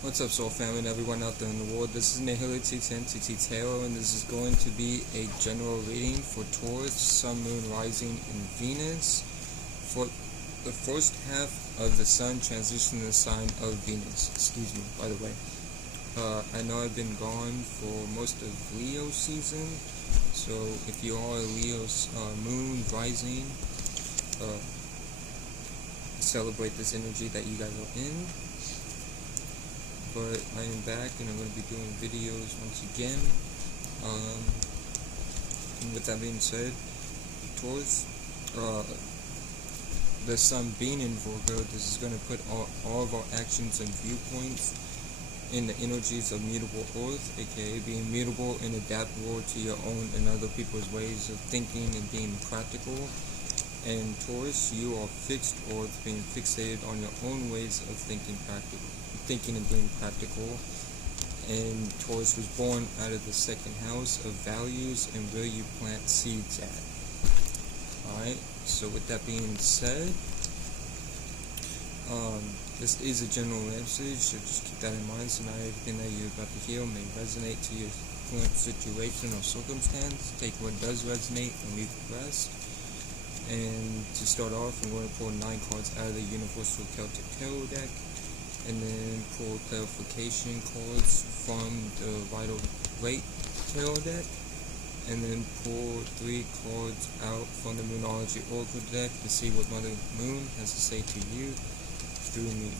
What's up, Soul Family, and everyone out there in the world? This is Nihility 10TT Tarot, and this is going to be a general reading for Taurus, Sun, Moon, Rising, and Venus for the first half of the Sun transitioning the sign of Venus. Excuse me, by the way. I know I've been gone for most of Leo season, so if you are a Leo Moon, Rising, celebrate this energy that you guys are in. But I am back and I'm going to be doing videos once again. And with that being said, Taurus, the Sun being in Virgo, this is going to put all of our actions and viewpoints in the energies of mutable earth, aka being mutable and adaptable to your own and other people's ways of thinking and being practical. And Taurus, you are fixed earth, being fixated on your own ways of thinking and being practical. And Taurus was born out of the second house of values and where you plant seeds at. Alright, so with that being said, this is a general message, so just keep that in mind. So not everything that you're about to hear may resonate to your current situation or circumstance. Take what does resonate and leave the rest. And to start off, I'm going to pull 9 cards out of the Universal Celtic Tarot deck, and then pull clarification cards from the Vital Rate Tarot deck, and then pull 3 cards out from the Moonology Oracle deck to see what Mother Moon has to say to you through me.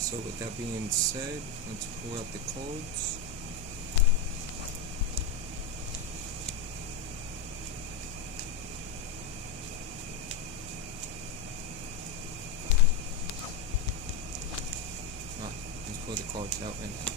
So with that being said, let's pull out the cards. Pull the cards out right now.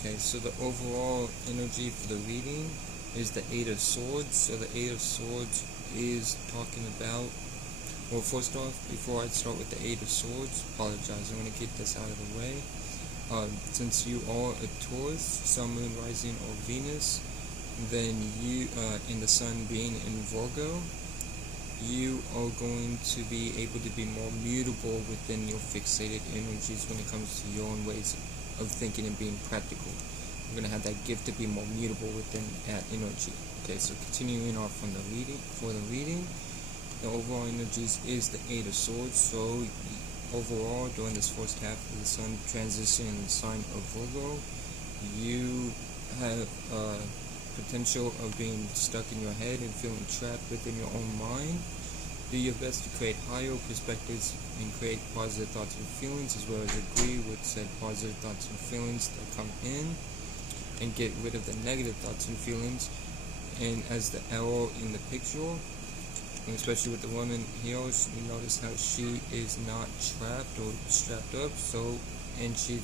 Okay, so the overall energy for the reading is the 8 of Swords. So the 8 of Swords is talking about, well, first off, before I start with the 8 of Swords, apologize, I'm going to get this out of the way. Since you are a Taurus, Sun, Moon, Rising, or Venus, then you, in the Sun being in Virgo, you are going to be able to be more mutable within your fixated energies when it comes to your own ways of thinking and being practical. You're going to have that gift to be more mutable within that energy. Okay, so continuing on from the reading, the overall energies is the 8 of Swords. So overall, during this first half of the Sun transition in the sign of Virgo, you have potential of being stuck in your head and feeling trapped within your own mind. Do your best to create higher perspectives and create positive thoughts and feelings, as well as agree with said positive thoughts and feelings that come in, and get rid of the negative thoughts and feelings. And as the arrow in the picture, and especially with the woman here, you notice how she is not trapped or strapped up, and she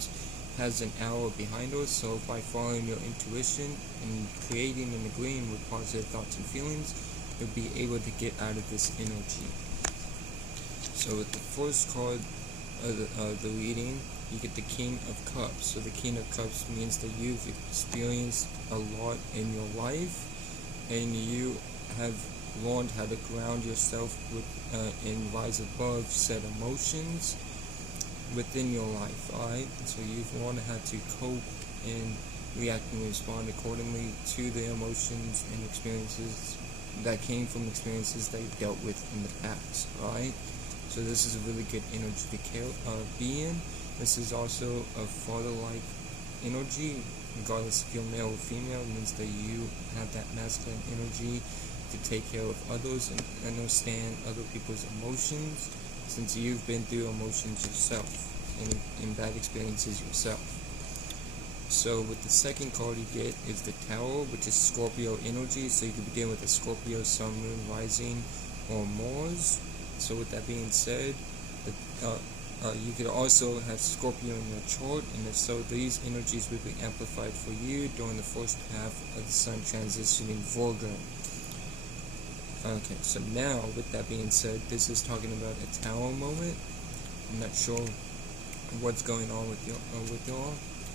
has an arrow behind her. So by following your intuition and creating and agreeing with positive thoughts and feelings, you'll be able to get out of this energy. So with the first card of the reading, you get the King of Cups. So the King of Cups means that you've experienced a lot in your life, and you have learned how to ground yourself and rise above said emotions within your life. Alright, so you've learned how to cope and react and respond accordingly to the emotions and experiences that came from experiences that you dealt with in the past. Alright, so this is a really good energy to be in. This is also a father-like energy, regardless if you're male or female. It means that you have that masculine energy to take care of others and understand other people's emotions, since you've been through emotions yourself and in bad experiences yourself. So with the second card you get is the Tower, which is Scorpio energy. So you could begin with the Scorpio, Sun, Moon, Rising, or Mars. So with that being said, you could also have Scorpio in your chart, and if so, these energies will be amplified for you during the first half of the Sun transitioning Virgo. Okay, so now with that being said, this is talking about a Tower moment. I'm not sure what's going on with y'all.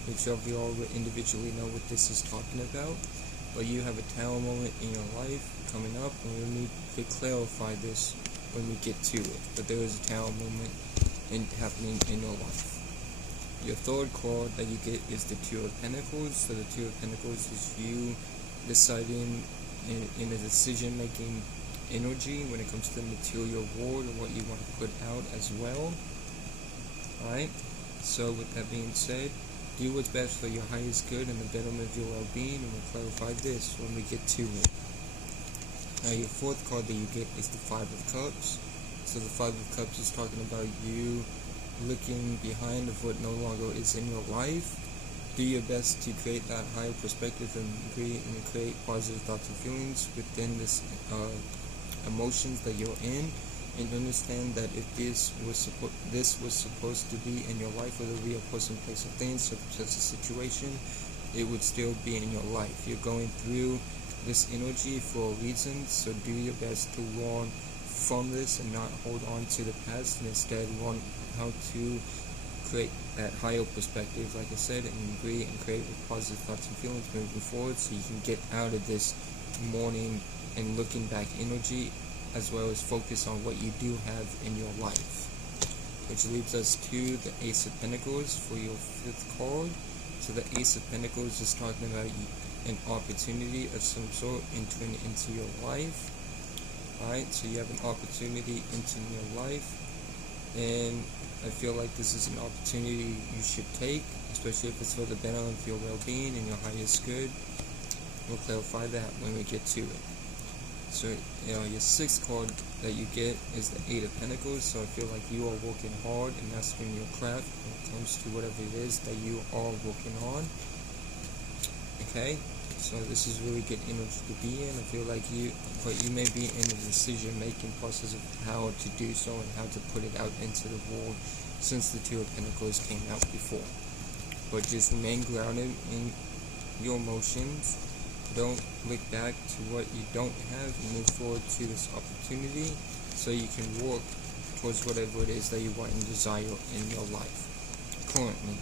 Each of y'all will individually know what this is talking about. But you have a tower moment in your life coming up, and we need to clarify this when we get to it. But there is a tower moment happening in your life. Your third card that you get is the Two of Pentacles. So the Two of Pentacles is you deciding in a decision-making energy when it comes to the material world and what you want to put out as well. Alright, so with that being said, do what's best for your highest good and the betterment of your well-being, and we'll clarify this when we get to it. Now your fourth card that you get is the Five of Cups. So the Five of Cups is talking about you looking behind of what no longer is in your life. Do your best to create that higher perspective and create positive thoughts and feelings within this emotions that you're in, and understand that if this was supposed to be in your life, whether it be a person, place, or thing, such as a situation, it would still be in your life. You're going through this energy for a reason, so do your best to learn from this and not hold on to the past, and instead learn how to create that higher perspective, like I said, and create with positive thoughts and feelings moving forward, so you can get out of this mourning and looking back energy, as well as focus on what you do have in your life. Which leads us to the Ace of Pentacles for your fifth card. So the Ace of Pentacles is talking about an opportunity of some sort entering into your life. Alright, so you have an opportunity entering your life, and I feel like this is an opportunity you should take, especially if it's for the betterment of your well-being and your highest good. We'll clarify that when we get to it. So, your sixth card that you get is the Eight of Pentacles. So I feel like you are working hard and mastering your craft when it comes to whatever it is that you are working on. Okay, so this is really good energy to be in. I feel like you may be in the decision-making process of how to do so and how to put it out into the world, since the Two of Pentacles came out before. But just remain grounded in your emotions. Don't look back to what you don't have, and move forward to this opportunity so you can work towards whatever it is that you want and desire in your life currently.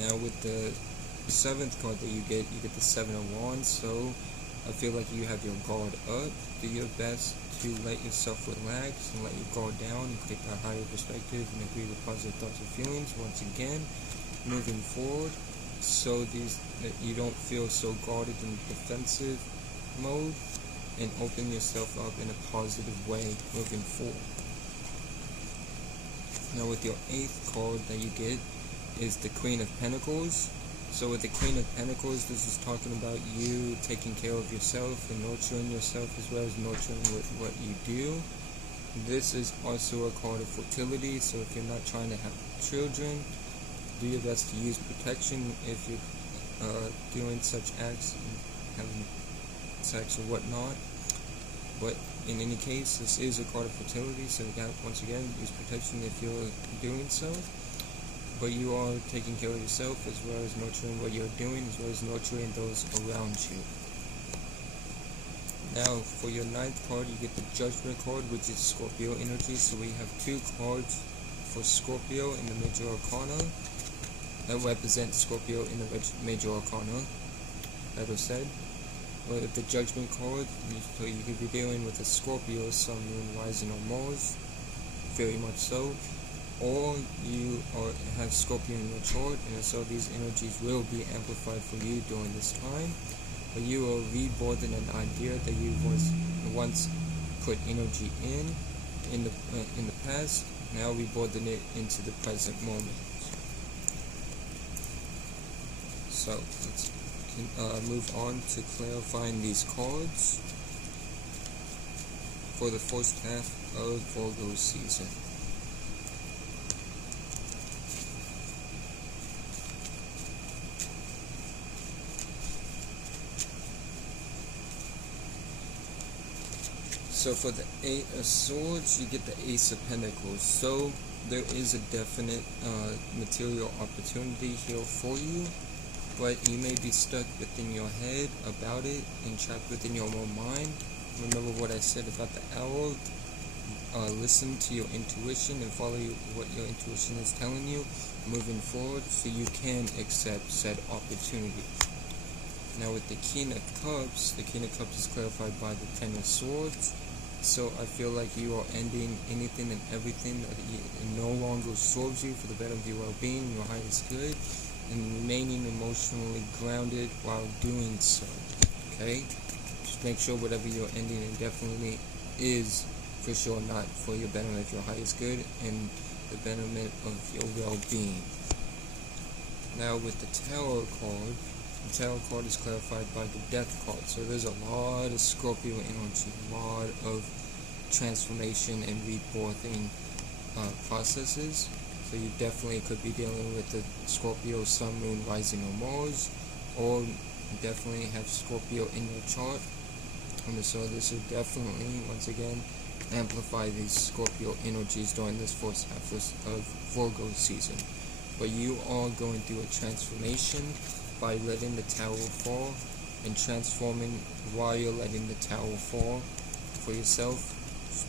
Now with the seventh card that you get the Seven of Wands. So I feel like you have your guard up. Do your best to let yourself relax and let your guard down and take that higher perspective and agree with positive thoughts and feelings once again moving forward, so that you don't feel so guarded in defensive mode, and open yourself up in a positive way moving forward. Now with your eighth card that you get is the Queen of Pentacles. So with the Queen of Pentacles, this is talking about you taking care of yourself and nurturing yourself, as well as nurturing with what you do. This is also a card of fertility, so if you're not trying to have children, do your best to use protection if you're doing such acts and having sex or whatnot. But in any case, this is a card of fertility, so you got, once again, use protection if you're doing so. But you are taking care of yourself, as well as nurturing what you're doing, as well as nurturing those around you. Now for your ninth card, you get the Judgment card, which is Scorpio energy. So we have two cards for Scorpio in the Major Arcana that represent Scorpio in the Major Arcana, better said. With the Judgment card, so you could be dealing with a Scorpio, Sun, Moon, Rising, or Mars, very much so. Or you have Scorpio in your chart, and so these energies will be amplified for you during this time. But you are rebirthing an idea that you once put energy in the past, now rebirthing it into the present moment. So let's move on to clarifying these cards for the first half of Virgo season. So for the Eight of Swords, you get the Ace of Pentacles. So there is a definite material opportunity here for you, but you may be stuck within your head about it and trapped within your own mind. Remember what I said about the owl? listen to your intuition and follow what your intuition is telling you moving forward, so you can accept said opportunity. Now with the King of Cups is clarified by the Ten of Swords. So I feel like you are ending anything and everything that no longer serves you for the better of your well-being, your highest good, and remaining emotionally grounded while doing so. Okay? Just make sure whatever you're ending indefinitely is for sure not for your betterment of your highest good and the betterment of your well-being. Now with the Tower card, the Tower card is clarified by the Death card. So there's a lot of Scorpio energy, a lot of transformation and rebirthing processes. So you definitely could be dealing with the Scorpio Sun, Moon, Rising, or Mars, or definitely have Scorpio in your chart. And so this will definitely, once again, amplify these Scorpio energies during this first half of Virgo season. But you are going through a transformation by letting the Tower fall and transforming while you're letting the Tower fall for yourself.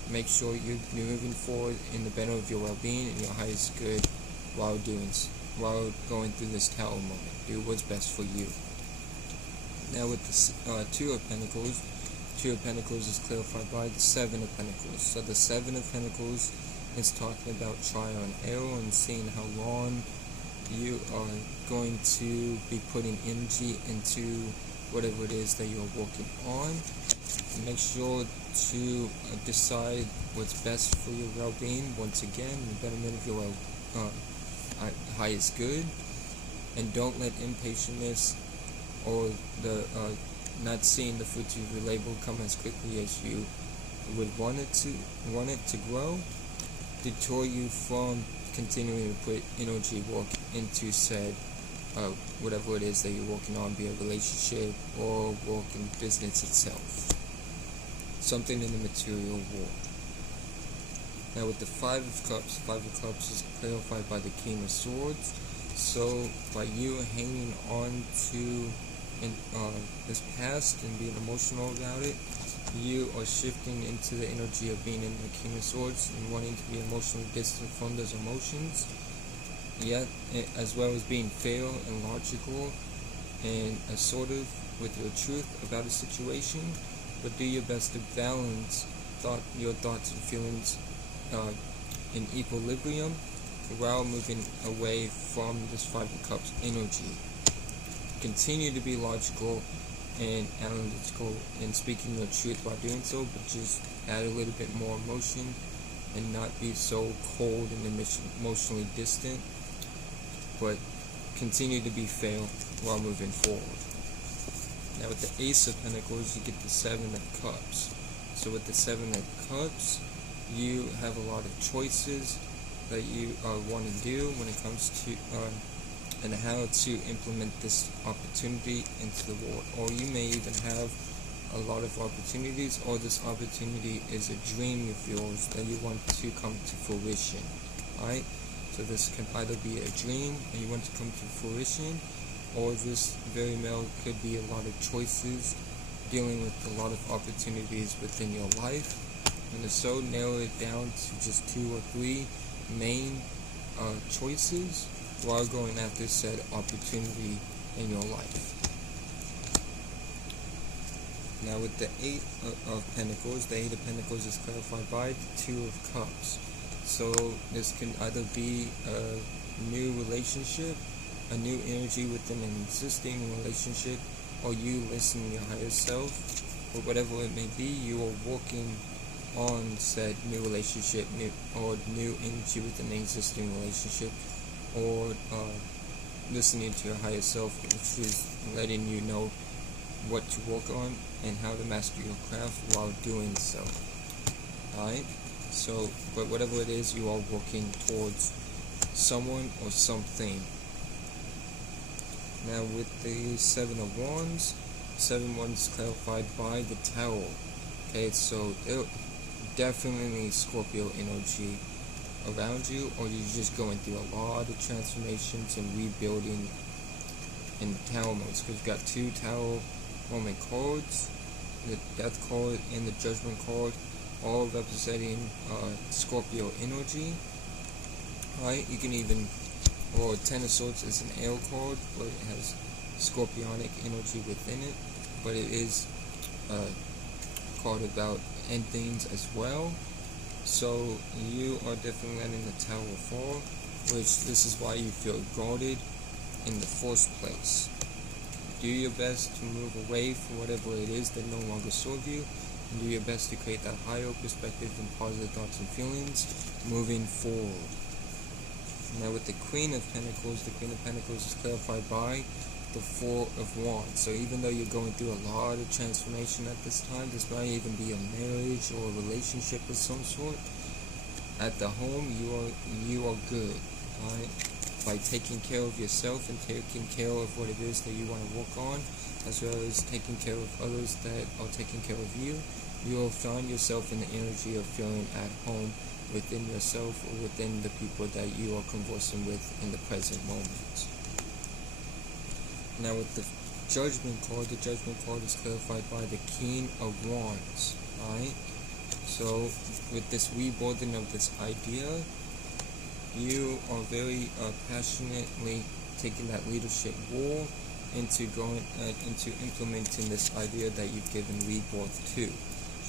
Make sure you're moving forward in the better of your well-being and your highest good while going through this Tower moment. Do what's best for you. Now with the Two of Pentacles is clarified by the Seven of Pentacles. So the Seven of Pentacles is talking about trial and error and seeing how long you are going to be putting energy into whatever it is that you're working on. Make sure to decide what's best for your well-being, once again, the betterment of your highest good, and don't let impatience or the not seeing the fruits of your labor come as quickly as you would want it to grow deter you from continuing to put energy work into said whatever it is that you're working on, be it a relationship or work in business itself, something in the material world. Now with the Five of Cups is clarified by the King of Swords. So by you hanging on to this past and being emotional about it, you are shifting into the energy of being in the King of Swords and wanting to be emotionally distant from those emotions, yet as well as being fair and logical and assertive with your truth about a situation, but do your best to balance your thoughts and feelings in equilibrium while moving away from this Five of Cups energy. Continue to be logical and analytical and speaking your truth while doing so, but just add a little bit more emotion and not be so cold and emotionally distant, but continue to be fair while moving forward. Now with the Ace of Pentacles, you get the Seven of Cups. So with the Seven of Cups, you have a lot of choices that you want to do when it comes to and how to implement this opportunity into the world. Or you may even have a lot of opportunities, or this opportunity is a dream of yours that you want to come to fruition. Alright? So this can either be a dream and you want to come to fruition, or this very well could be a lot of choices dealing with a lot of opportunities within your life. And so narrow it down to just 2 or 3 main choices while going after said opportunity in your life. Now with the Eight of Pentacles, the Eight of Pentacles is clarified by the Two of Cups. So this can either be a new relationship, a new energy within an existing relationship, or you listening to your higher self, or whatever it may be, you are working on said new relationship, or new energy within an existing relationship, or listening to your higher self, which is letting you know what to work on and how to master your craft while doing so. Alright? So, but whatever it is, you are working towards someone or something. Now with the Seven of Wands is clarified by the Tower. Okay, so definitely Scorpio energy around you, or you're just going through a lot of transformations and rebuilding in the Tower modes, because you've got 2 Tower moment cards, the Death card and the Judgment card, all representing Scorpio energy. Right? You can even, or Ten of Swords is an air card, but it has scorpionic energy within it. But it is a card about endings as well. So you are definitely letting the Tower fall, which this is why you feel guarded in the first place. Do your best to move away from whatever it is that no longer serve you, and do your best to create that higher perspective and positive thoughts and feelings moving forward. Now with the Queen of Pentacles is clarified by the Four of Wands. So even though you're going through a lot of transformation at this time, this might even be a marriage or a relationship of some sort. At the home, you are good, alright? By taking care of yourself and taking care of what it is that you want to work on, as well as taking care of others that are taking care of you, you will find yourself in the energy of feeling at home within yourself or within the people that you are conversing with in the present moment. Now with the Judgment card is clarified by the King of Wands, alright? So with this rebirthing of this idea, you are very passionately taking that leadership role into into implementing this idea that you've given rebirth to.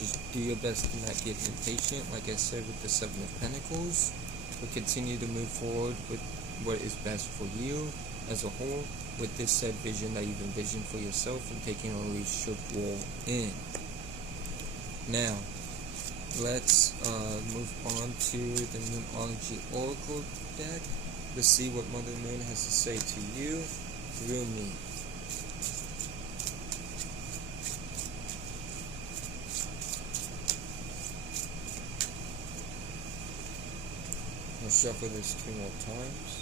Just do your best to not get impatient, like I said with the Seven of Pentacles, but continue to move forward with what is best for you as a whole, with this said vision that you've envisioned for yourself and taking a leadership role in. Now, let's move on to the Numerology Oracle deck. Let's see what Mother Moon has to say to you through me. I'll shuffle this 2 more times.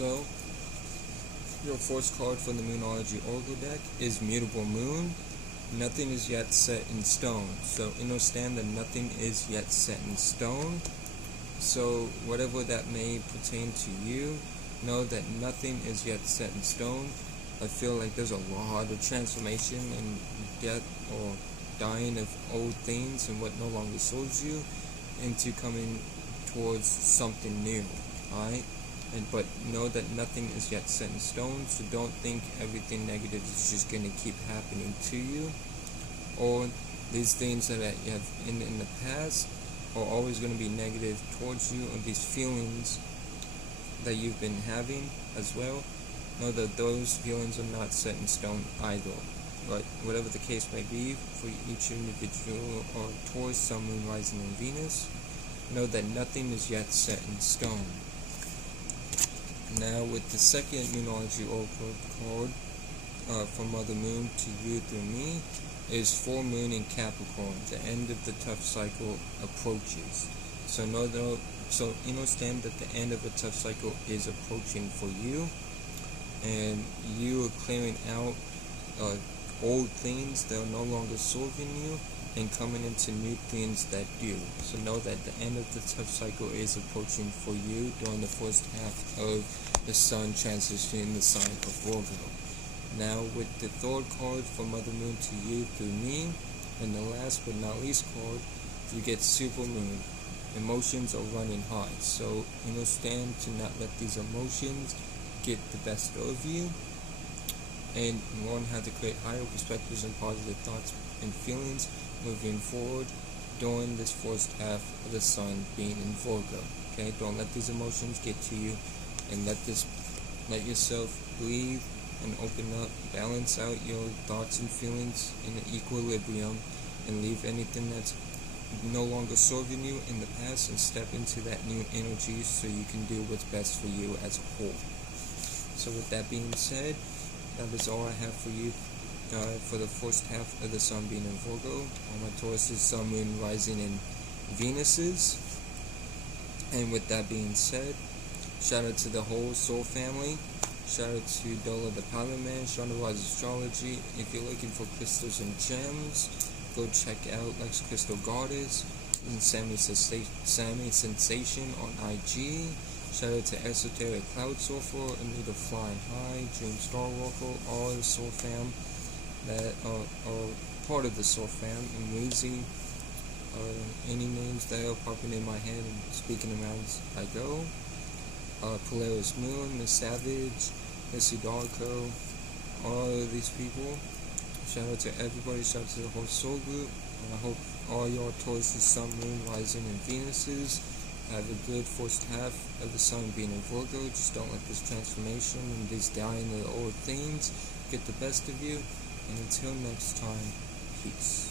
So, your first card from the Moonology Oracle deck is Mutable Moon. Nothing is yet set in stone. So, understand that nothing is yet set in stone. So, whatever that may pertain to you, know that nothing is yet set in stone. I feel like there's a lot of transformation and death or dying of old things and what no longer serves you into coming towards something new, alright? But know that nothing is yet set in stone, so don't think everything negative is just going to keep happening to you, or these things that you have in the past are always going to be negative towards you, or these feelings that you've been having as well. Know that those feelings are not set in stone either. But whatever the case may be for each individual, or Taurus, Sun, Moon, Rising, and Venus, know that nothing is yet set in stone. Now with the second Moonology Oracle card from Mother Moon to you through me is Full Moon in Capricorn. The end of the tough cycle approaches. So understand that the end of the tough cycle is approaching for you, and you are clearing out old things that are no longer serving you and coming into new things that do. So know that the end of the tough cycle is approaching for you during the first half of the Sun transitioning the sign of Virgo. Now with the third card from Mother Moon to you through me, and the last but not least card, you get Super Moon. Emotions are running high, so understand to not let these emotions get the best of you, and learn how to create higher perspectives and positive thoughts and feelings moving forward during this first half of the Sun being in Virgo. Okay, don't let these emotions get to you, and let yourself breathe and open up, balance out your thoughts and feelings in an equilibrium, and leave anything that's no longer serving you in the past and step into that new energy so you can do what's best for you as a whole. So with that being said, that is all I have for you for the first half of the Sun being in Virgo. All my Tauruses, Sun, Moon, Rising, and Venuses. And with that being said, shout out to the whole Soul family. Shout out to Dola the Pilot Man, Shondarise Astrology. If you're looking for crystals and gems, go check out Lex Crystal Goddess and Sammy Sensation on IG. Shout out to Esoteric Cloud Surfer, Anita Flying High, Dream Starwalker, all the Soul fam that are part of the Soul fam, and Weezy. Any names that are popping in my head and speaking them as I go. Polaris Moon, Miss Savage, Missy Darko, all of these people. Shout out to everybody, shout out to the whole soul group. And I hope all y'all Tauruses, Sun, Moon, Rising, and Venuses have a good first half of the Sun being in Virgo. Just don't let this transformation and these dying of the old things get the best of you. And until next time, peace.